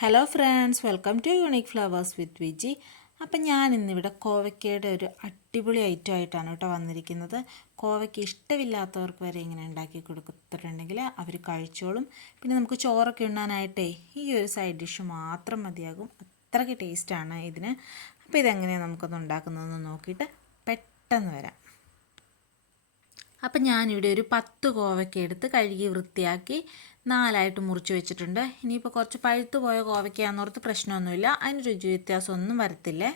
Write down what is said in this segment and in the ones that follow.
Hello friends, welcome to unique flowers with Viji. അപ്പം ഞാൻ ഇന്നിവിടെ കോവയ്ക്കയുടെ ഒരു അടിപൊളി ഐറ്റം ആയിട്ടാണ് കേട്ടോ വന്നിരിക്കുന്നത്. കോവയ്ക്ക് ഇഷ്ടമില്ലാത്തവർക്ക് വരെ ഇങ്ങനെ ഉണ്ടാക്കി കൊടുത്തിട്ടുണ്ടെങ്കിൽ അവർ കഴിച്ചോളും. പിന്നെ നമുക്ക് ചോറൊക്കെ ഉണ്ണാനായിട്ടേ ഈ ഒരു സൈഡ് ഡിഷ് മാത്രം മതിയാകും. അത്രയ്ക്ക് ടേസ്റ്റാണ് ഇതിന്. അപ്പോൾ ഇതെങ്ങനെയാണ് നമുക്കൊന്ന് ഉണ്ടാക്കുന്നതെന്ന് നോക്കിയിട്ട് പെട്ടെന്ന് വരാം. അപ്പം ഞാനിവിടെ ഒരു 10 കോവയ്ക്ക എടുത്ത് കഴുകി വൃത്തിയാക്കി 4ആയിട്ട് മുറിച്ച് വെച്ചിട്ടുണ്ട്. ഇനിയിപ്പോൾ കുറച്ച് പഴുത്തു പോയ കോവയ്ക്കാന്നോർത്ത് പ്രശ്നമൊന്നുമില്ല, അതിന് രുചി വ്യത്യാസമൊന്നും വരത്തില്ലേ.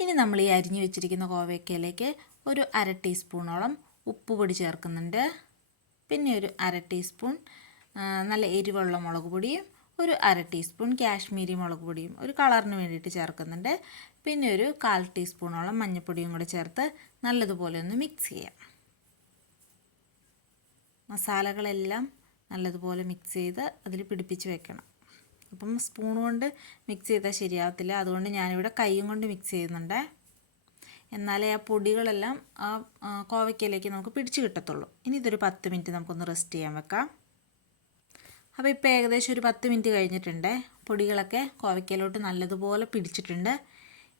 ഇനി നമ്മൾ ഈ അരിഞ്ഞു വെച്ചിരിക്കുന്ന കോവയ്ക്കയിലേക്ക് ഒരു 1/2 ടീസ്പൂണോളം ഉപ്പുപൊടി ചേർക്കുന്നുണ്ട്. പിന്നെ ഒരു 1/2 ടീസ്പൂൺ നല്ല എരിവുള്ള മുളക് പൊടിയും ഒരു 1/2 ടീസ്പൂൺ കാശ്മീരി മുളക് പൊടിയും ഒരു കളറിന് വേണ്ടിയിട്ട് ചേർക്കുന്നുണ്ട്. പിന്നെ ഒരു 1/4 ടീസ്പൂണോളം മഞ്ഞൾപ്പൊടിയും കൂടെ ചേർത്ത് നല്ലതുപോലെ ഒന്ന് മിക്സ് ചെയ്യാം. മസാലകളെല്ലാം നല്ലതുപോലെ മിക്സ് ചെയ്ത് അതിൽ പിടിപ്പിച്ച് വെക്കണം. അപ്പം സ്പൂൺ കൊണ്ട് മിക്സ് ചെയ്താൽ ശരിയാവത്തില്ല, അതുകൊണ്ട് ഞാനിവിടെ കൈയും കൊണ്ട് മിക്സ് ചെയ്യുന്നുണ്ട്. എന്നാലേ ആ പൊടികളെല്ലാം ആ കോവയ്ക്കയിലേക്ക് നമുക്ക് പിടിച്ച് കിട്ടത്തുള്ളൂ. ഇനി ഇതൊരു 10 മിനിറ്റ് നമുക്കൊന്ന് റെസ്റ്റ് ചെയ്യാൻ വെക്കാം. അപ്പോൾ ഇപ്പോൾ ഏകദേശം ഒരു 10 മിനിറ്റ് കഴിഞ്ഞിട്ടുണ്ട്. പൊടികളൊക്കെ കോവയ്ക്കയിലോട്ട് നല്ലതുപോലെ പിടിച്ചിട്ടുണ്ട്.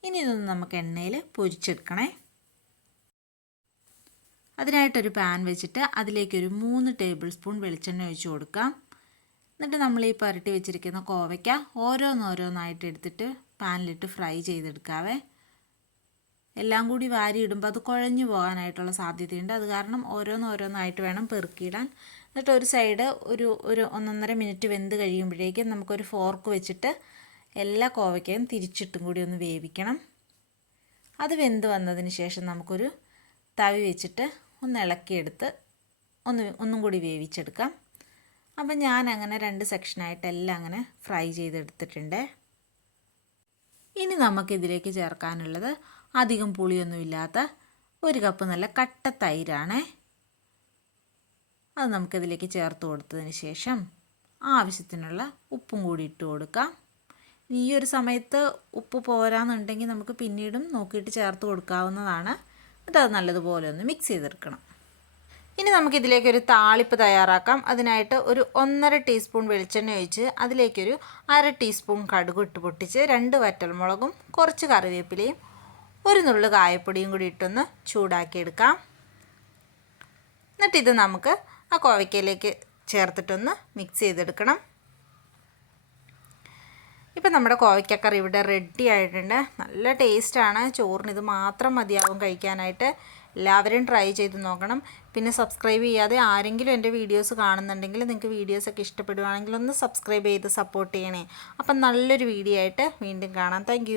ഇനി ഇതൊന്ന് നമുക്ക് എണ്ണയിൽ പൊരിച്ചെടുക്കണേ. അതിനായിട്ടൊരു പാൻ വെച്ചിട്ട് അതിലേക്കൊരു 3 ടേബിൾ സ്പൂൺ വെളിച്ചെണ്ണ ഒഴിച്ച് കൊടുക്കാം. എന്നിട്ട് നമ്മൾ ഈ പുരട്ടി വെച്ചിരിക്കുന്ന കോവയ്ക്ക ഓരോന്നോരോന്നായിട്ട് എടുത്തിട്ട് പാനിലിട്ട് ഫ്രൈ ചെയ്തെടുക്കാവേ. എല്ലാം കൂടി വാരി ഇടുമ്പോൾ അത് കുഴഞ്ഞു പോകാനായിട്ടുള്ള സാധ്യതയുണ്ട്. അത് കാരണം ഓരോന്നോരോന്നായിട്ട് വേണം പെറുക്കിയിടാൻ. എന്നിട്ട് ഒരു സൈഡ് ഒരു 1.5 മിനിറ്റ് വെന്ത് കഴിയുമ്പോഴേക്കും നമുക്കൊരു ഫോർക്ക് വെച്ചിട്ട് എല്ലാ കോവയ്ക്കയും തിരിച്ചിട്ടും കൂടി ഒന്ന് വേവിക്കണം. അത് വെന്ത് വന്നതിന് ശേഷം നമുക്കൊരു തവി വെച്ചിട്ട് ഒന്ന് ഇളക്കിയെടുത്ത് ഒന്നും കൂടി വേവിച്ചെടുക്കാം. അപ്പം ഞാൻ അങ്ങനെ 2 സെക്ഷനായിട്ട് എല്ലാം അങ്ങനെ ഫ്രൈ ചെയ്തെടുത്തിട്ടുണ്ട്. ഇനി നമുക്കിതിലേക്ക് ചേർക്കാനുള്ളത് അധികം പുളിയൊന്നുമില്ലാത്ത 1 കപ്പ് നല്ല കട്ട തൈരാണ്. അത് നമുക്കിതിലേക്ക് ചേർത്ത് കൊടുത്തതിന് ശേഷം ആവശ്യത്തിനുള്ള ഉപ്പും കൂടി ഇട്ട് കൊടുക്കാം. ഈ ഒരു സമയത്ത് ഉപ്പ് പോരാന്നുണ്ടെങ്കിൽ നമുക്ക് പിന്നീടും നോക്കിയിട്ട് ചേർത്ത് കൊടുക്കാവുന്നതാണ്. എന്നിട്ട് അത് നല്ലതുപോലെ ഒന്ന് മിക്സ് ചെയ്തെടുക്കണം. ഇനി നമുക്കിതിലേക്കൊരു താളിപ്പ് തയ്യാറാക്കാം. അതിനായിട്ട് ഒരു 1.5 ടീസ്പൂൺ വെളിച്ചെണ്ണ ഒഴിച്ച് അതിലേക്കൊരു 1/2 ടീസ്പൂൺ കടുക് ഇട്ട് പൊട്ടിച്ച് 2 വറ്റൽമുളകും കുറച്ച് കറിവേപ്പിലയും ഒരു നുള്ളു കായപ്പൊടിയും കൂടി ഇട്ടൊന്ന് ചൂടാക്കിയെടുക്കാം. എന്നിട്ട് ഇത് നമുക്ക് ആ കോവയ്ക്കയിലേക്ക് ചേർത്തിട്ടൊന്ന് മിക്സ് ചെയ്തെടുക്കണം. ഇപ്പം നമ്മുടെ കോവയ്ക്കക്കറി ഇവിടെ റെഡി ആയിട്ടുണ്ട്. നല്ല ടേസ്റ്റാണ്. ചോറിന് ഇത് മാത്രം മതിയാവും കഴിക്കാനായിട്ട്. എല്ലാവരും ട്രൈ ചെയ്ത് നോക്കണം. പിന്നെ സബ്സ്ക്രൈബ് ചെയ്യാതെ ആരെങ്കിലും എൻ്റെ വീഡിയോസ് കാണുന്നുണ്ടെങ്കിൽ നിങ്ങൾക്ക് വീഡിയോസൊക്കെ ഇഷ്ടപ്പെടുവാണെങ്കിൽ ഒന്ന് സബ്സ്ക്രൈബ് ചെയ്ത് സപ്പോർട്ട് ചെയ്യണേ. അപ്പം നല്ലൊരു വീഡിയോ ആയിട്ട് വീണ്ടും കാണാം. താങ്ക്